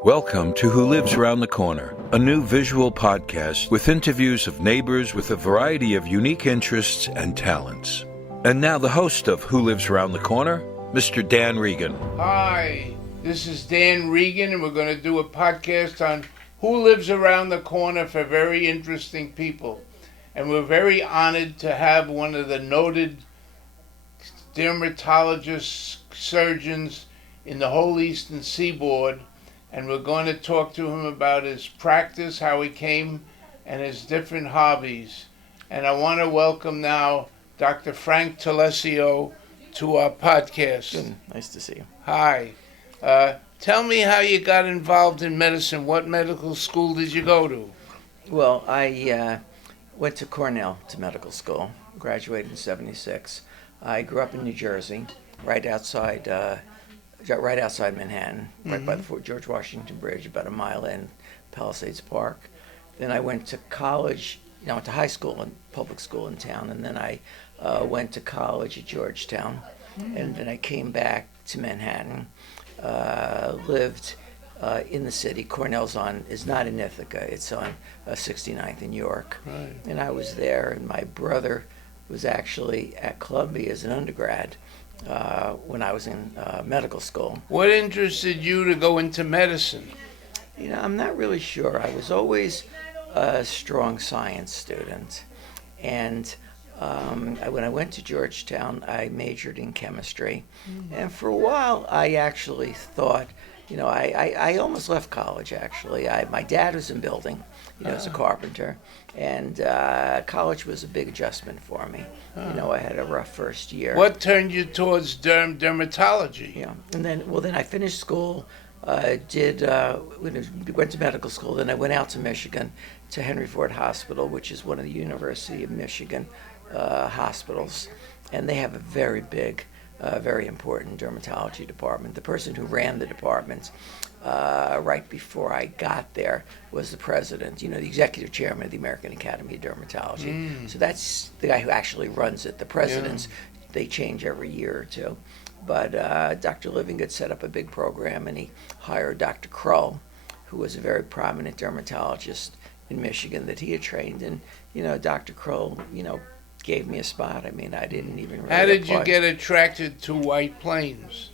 Welcome to Who Lives Around the Corner, a new visual podcast with interviews of neighbors with a variety of unique interests and talents. And now the host of Who Lives Around the Corner, Mr. Dan Regan. Hi, this is Dan Regan, and we're going to do a podcast on who lives around the corner for very interesting people. And we're very honored to have one of the noted dermatologists, surgeons in the whole Eastern Seaboard, and we're going to talk to him about his practice, how he came, and his different hobbies. And I want to welcome now Dr. Frank Taliercio to our podcast. Good. Nice to see you. Hi. Tell me how you got involved in medicine. What medical school did you go to? Well, I went to Cornell to medical school, graduated in '76. I grew up in New Jersey, right outside Manhattan, right by the Fort George Washington Bridge, about a mile in Palisades Park. Then I went to college. I went to high school and public school in town, and then I went to college at Georgetown, and then I came back to Manhattan, lived in the city. Cornell's is not in Ithaca, it's on 69th in York. Right. And I was there, and my brother was actually at Columbia as an undergrad when I was in medical school. What interested you to go into medicine? I'm not really sure. I was always a strong science student, and when I went to Georgetown, I majored in chemistry, and for a while I actually thought, I almost left college actually. My dad was in building, as a carpenter, and college was a big adjustment for me. I had a rough first year. What turned you towards dermatology? Yeah, and then I finished school, went to medical school, then I went out to Michigan to Henry Ford Hospital, which is one of the University of Michigan hospitals, and they have a very big, very important dermatology department. The person who ran the department right before I got there was the president, the executive chairman of the American Academy of Dermatology. So that's the guy who actually runs it. The presidents, they change every year or two. But Dr. Livingood set up a big program, and he hired Dr. Kroll, who was a very prominent dermatologist in Michigan that he had trained. And, Dr. Kroll, gave me a spot. I mean, I didn't even really How did apply. you get attracted to White Plains?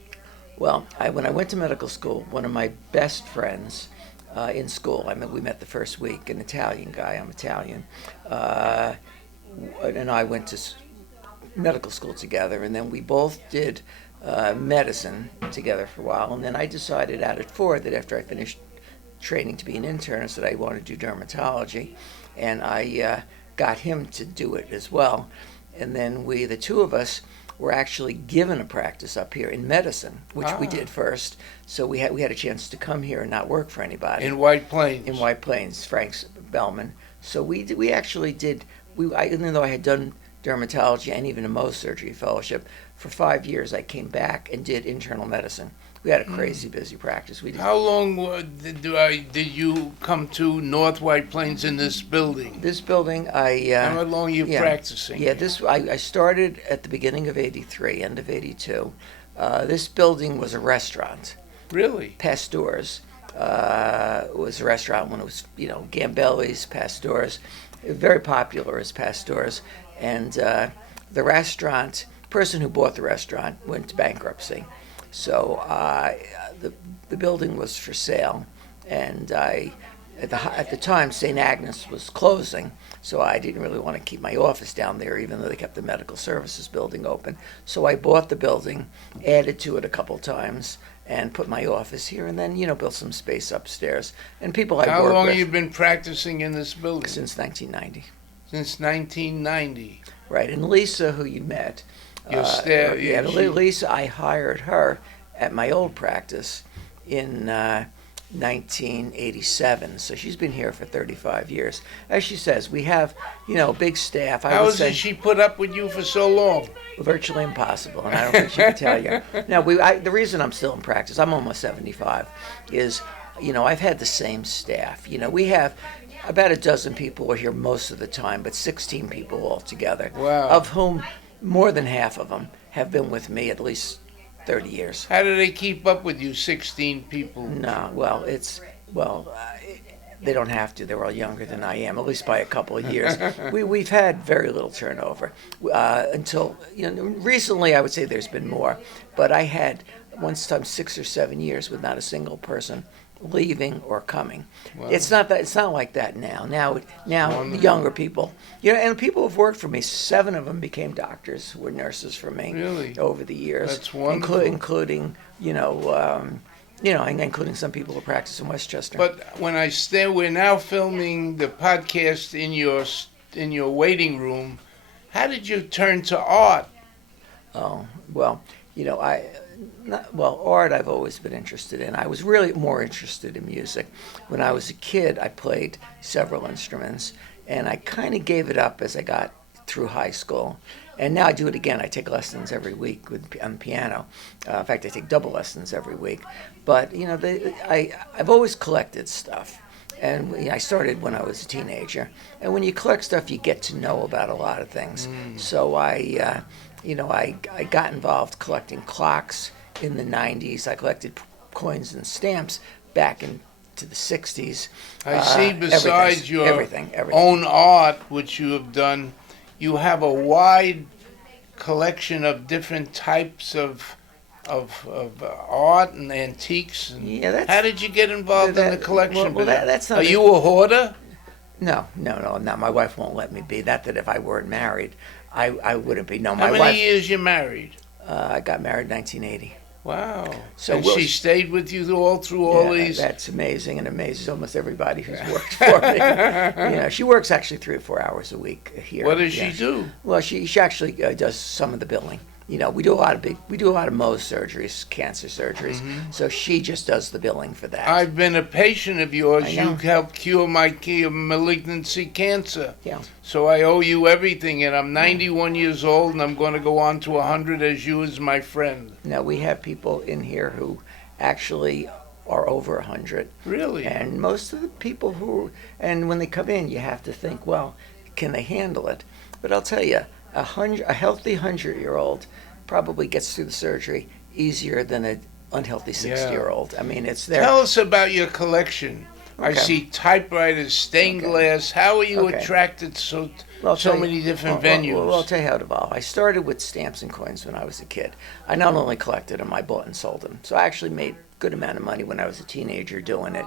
Well, when I went to medical school, one of my best friends in school, we met the first week, an Italian guy, I'm Italian, and I went to medical school together, and then we both did medicine together for a while, and then I decided out at Ford that after I finished training to be an internist that I wanted to do dermatology, and I got him to do it as well. And then the two of us, were actually given a practice up here in medicine, which we did first. So we had a chance to come here and not work for anybody. In White Plains? In White Plains, Frank's Bellman. So we actually did, even though I had done dermatology and even a Mohs surgery fellowship, for 5 years I came back and did internal medicine. We had a crazy busy practice. How long did you come to North White Plains in this building? This building, how long are you practicing? Yeah, I started at the beginning of '83, end of '82. This building was a restaurant. Really? Pasteur's was a restaurant when it was, Gambelli's, Pasteur's, very popular as Pasteur's, and the restaurant, person who bought the restaurant went to bankruptcy. So the building was for sale, and at the time St. Agnes was closing, so I didn't really want to keep my office down there, even though they kept the medical services building open. So I bought the building, added to it a couple times, and put my office here, and then built some space upstairs. And people I work with. How long have you been practicing in this building? Since 1990. Since 1990. Right, and Lisa, who you met. Your staff. Lisa, I hired her at my old practice in 1987. So she's been here for 35 years. As she says, we have, big staff. How did she put up with you for so long? Virtually impossible, and I don't think she can tell you. Now, the reason I'm still in practice, I'm almost 75, is, I've had the same staff. We have about a dozen people are here most of the time, but 16 people altogether. Wow. Of whom more than half of them have been with me at least 30 years. How do they keep up with you, 16 people? No, well, they don't have to. They're all younger than I am, at least by a couple of years. We've had very little turnover until recently. I would say there's been more, but I had once time 6 or 7 years with not a single person leaving or coming. Wow. It's not like that now. Now the younger people, and people who've worked for me. 7 of them became doctors, were nurses for me. Really? Over the years. That's wonderful. Including including some people who practice in Westchester. But when we're now filming the podcast in your waiting room. How did you turn to art? Oh, well, art I've always been interested in. I was really more interested in music. When I was a kid, I played several instruments, and I kind of gave it up as I got through high school. And now I do it again. I take lessons every week on piano. In fact, I take double lessons every week. But, I've always collected stuff. And I started when I was a teenager. And when you collect stuff, you get to know about a lot of things. So I got involved collecting clocks in the 90s. I collected coins and stamps back into the 60s. I see besides your everything. own art, which you have done, you have a wide collection of different types of art and antiques. And how did you get involved in the collection? That's not. Are you a hoarder? No. My wife won't let me be. That if I weren't married, I wouldn't be. No, How many years you married? I got married in 1980. Wow. So she stayed with you all through all these? That's amazing, and amazes almost everybody who's worked for me. She works actually 3 or 4 hours a week here. What does she do? Well, she actually does some of the billing. We do a lot of MOHS surgeries, cancer surgeries. Mm-hmm. So she just does the billing for that. I've been a patient of yours. You helped cure my malignancy cancer. Yeah. So I owe you everything, and I'm 91 years old, and I'm going to go on to 100 as you as my friend. Now, we have people in here who actually are over 100. Really? And most of the people and when they come in, you have to think, well, can they handle it? But I'll tell you, a healthy 100-year-old probably gets through the surgery easier than an unhealthy 60-year-old. I mean, it's there. Tell us about your collection. Okay. I see typewriters, stained glass. How are you attracted so many different venues? Well, I'll tell you how it evolved. I started with stamps and coins when I was a kid. I not only collected them, I bought and sold them. So I actually made a good amount of money when I was a teenager doing it.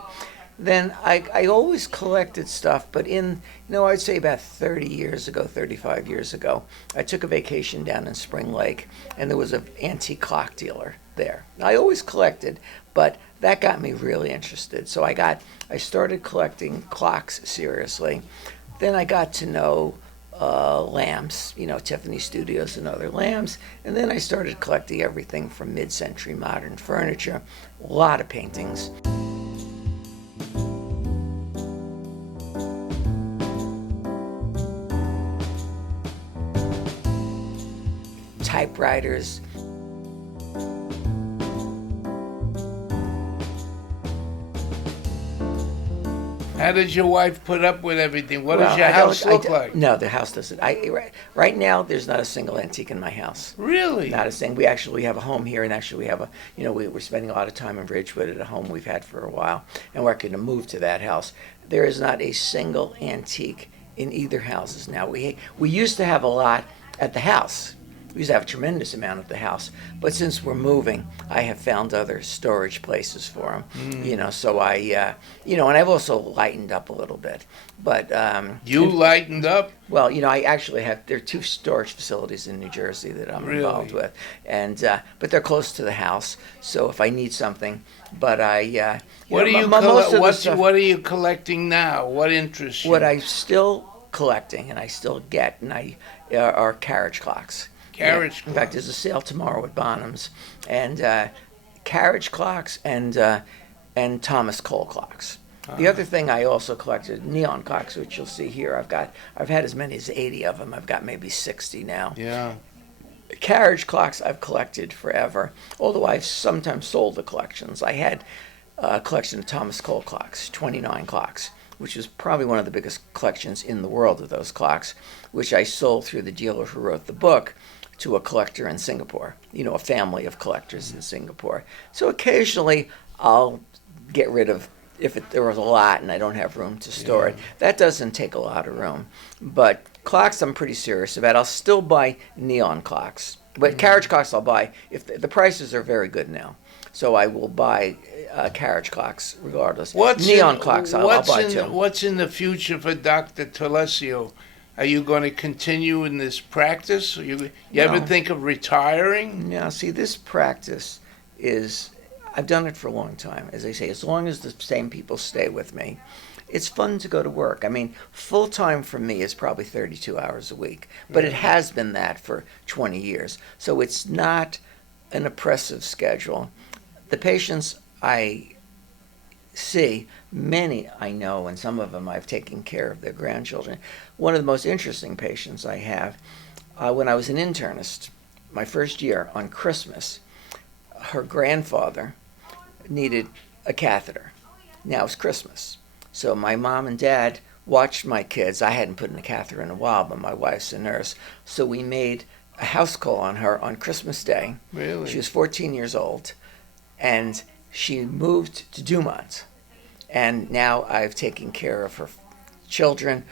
Then I always collected stuff, but I'd say about 35 years ago, I took a vacation down in Spring Lake, and there was an antique clock dealer there. I always collected, but that got me really interested. So I started collecting clocks seriously. Then I got to know lamps, Tiffany Studios and other lamps. And then I started collecting everything from mid-century modern furniture, a lot of paintings. Typewriters. How does your wife put up with everything? What does your house look like? No, the house doesn't. Right now, there's not a single antique in my house. Really? Not a single. We have a home here, and actually we have we're spending a lot of time in Ridgewood at a home we've had for a while, and we're going to move to that house. There is not a single antique in either houses now. We used to have a lot at the house. We used to have a tremendous amount at the house, but since we're moving, I have found other storage places for them. So and I've also lightened up a little bit. But you lightened up? Well, I actually there are 2 storage facilities in New Jersey that I'm involved with, and but they're close to the house. So if I need something, but what are you collecting now? What interests you? What I'm still collecting, and I still get, are carriage clocks. Carriage clocks. In fact, there's a sale tomorrow at Bonham's, and carriage clocks and Thomas Cole clocks. The other thing I also collected, neon clocks, which you'll see here. I've had as many as 80 of them. I've got maybe 60 now. Yeah. Carriage clocks I've collected forever, although I've sometimes sold the collections. I had a collection of Thomas Cole clocks, 29 clocks, which is probably one of the biggest collections in the world of those clocks, which I sold through the dealer who wrote the book to a collector in Singapore, a family of collectors in Singapore. So occasionally I'll get rid of, if there was a lot and I don't have room to store it. That doesn't take a lot of room. But clocks I'm pretty serious about. I'll still buy neon clocks. But carriage clocks I'll buy if the prices are very good now. So I will buy carriage clocks regardless. Neon clocks I'll buy too. What's in the future for Dr. Taliercio? Are you going to continue in this practice? You ever think of retiring? No, see, this practice I've done it for a long time. As I say, as long as the same people stay with me, it's fun to go to work. I mean, full-time for me is probably 32 hours a week, but it has been that for 20 years. So it's not an oppressive schedule. The patients I see, many I know, and some of them I've taken care of their grandchildren. One of the most interesting patients I have, when I was an internist, my first year on Christmas, her grandfather needed a catheter. Now it's Christmas. So my mom and dad watched my kids. I hadn't put in a catheter in a while, but my wife's a nurse. So we made a house call on her on Christmas Day. Really? She was 14 years old, and she moved to Dumont. And now I've taken care of her children.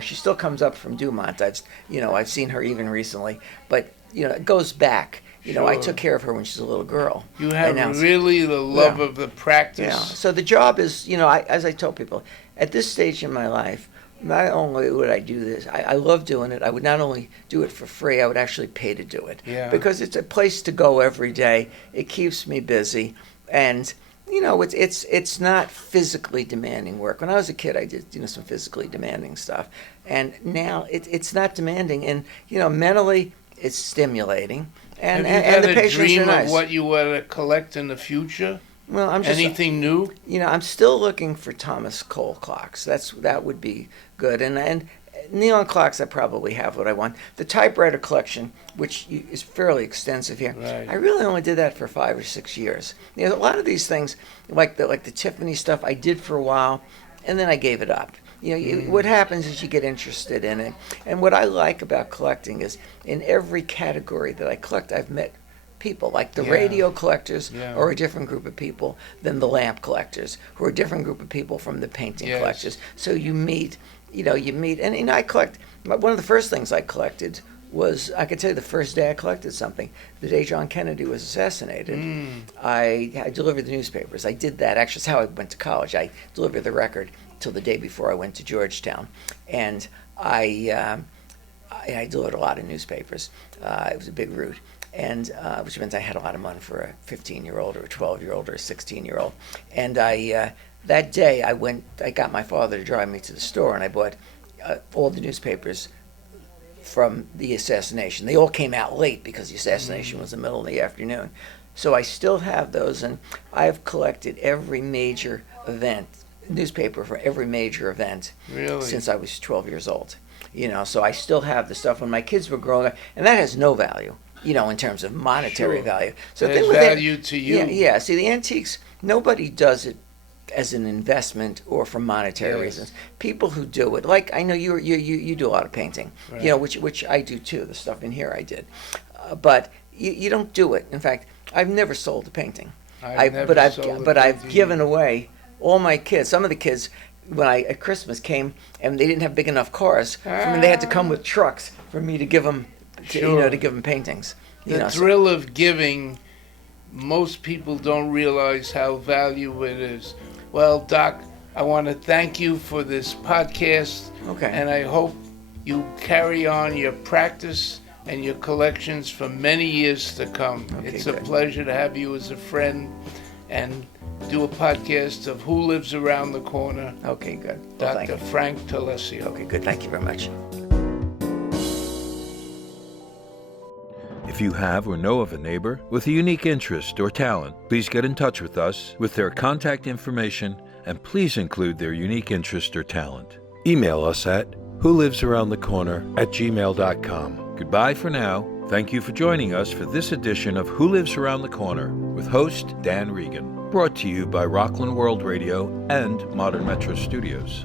She still comes up from Dumont. I've seen her even recently, but it goes back. I took care of her when she was a little girl. You have really the love of the practice. Yeah. So the job is, as I tell people, at this stage in my life, not only would I do this, I love doing it. I would not only do it for free, I would actually pay to do it. Yeah. Because it's a place to go every day. It keeps me busy. And, it's not physically demanding work. When I was a kid, I did, some physically demanding stuff. And now it's not demanding. And, mentally, it's stimulating. And the patients are nice. Have you had a dream of what you want to collect in the future? Well, anything new? I'm still looking for Thomas Cole clocks. That would be good. And neon clocks, I probably have what I want. The typewriter collection, which is fairly extensive here, right. I really only did that for 5 or 6 years. A lot of these things, like the Tiffany stuff, I did for a while, and then I gave it up. What happens is you get interested in it. And what I like about collecting is in every category that I collect, I've met people. Like the radio collectors are a different group of people than the lamp collectors, who are a different group of people from the painting collectors. So you meet, and I collect. One of the first things I collected was, I could tell you the first day I collected something, the day John Kennedy was assassinated. I delivered the newspapers. I did that. Actually, that's how I went to college. I delivered the record till the day before I went to Georgetown. And I delivered a lot of newspapers. It was a big route. And which means I had a lot of money for a 15-year-old or a 12-year-old or a 16-year-old. And that day I got my father to drive me to the store, and I bought all the newspapers from the assassination. They all came out late because the assassination was in the middle of the afternoon. So I still have those, and I've collected every major event, newspaper for every major event since I was 12 years old. So I still have the stuff when my kids were growing up, and that has no value, in terms of monetary value. So it has value to you. Yeah. See, the antiques, nobody does it as an investment or for monetary reasons. People who do it, like I know you do a lot of painting, which I do too. The stuff in here I did, but you don't do it. In fact, I've never sold a painting. I've given away all my kids. Some of the kids, when at Christmas came and they didn't have big enough cars, they had to come with trucks for me to give them, to give them paintings. The thrill of giving, most people don't realize how valuable it is. Well, Doc, I want to thank you for this podcast. Okay. And I hope you carry on your practice and your collections for many years to come. Okay, it's good. a pleasure to have you as a friend and do a podcast of Who Lives Around the Corner. Okay, good. Well, Dr. Frank Taliercio. Okay, good. Thank you very much. If you have or know of a neighbor with a unique interest or talent, please get in touch with us with their contact information, and please include their unique interest or talent. Email us at wholivesaroundthecorner@gmail.com. Goodbye for now. Thank you for joining us for this edition of Who Lives Around the Corner with host Dan Regan. Brought to you by Rockland World Radio and Modern Metro Studios.